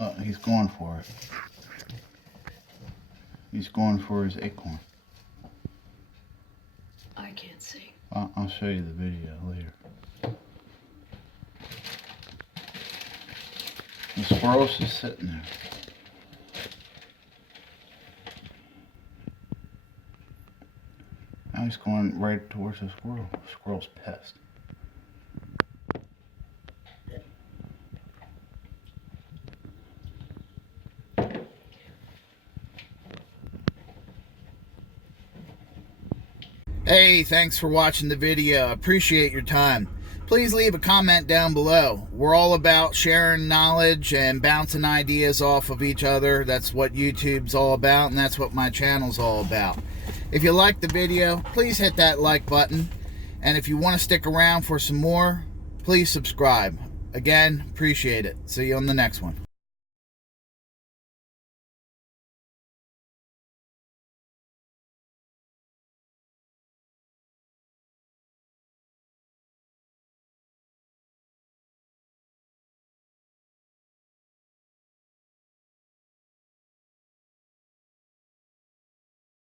Oh, he's going for it. He's going for his acorn. I can't see. I'll show you the video later. The squirrel's just sitting there. Now he's going right towards the squirrel. The squirrel's pissed. Hey, thanks for watching the video. Appreciate your time. Please leave a comment down below. We're all about sharing knowledge and bouncing ideas off of each other. That's what YouTube's all about, and that's what my channel's all about. If you liked the video, please hit that like button. And if you want to stick around for some more, please subscribe. Again, appreciate it. See you on the next one.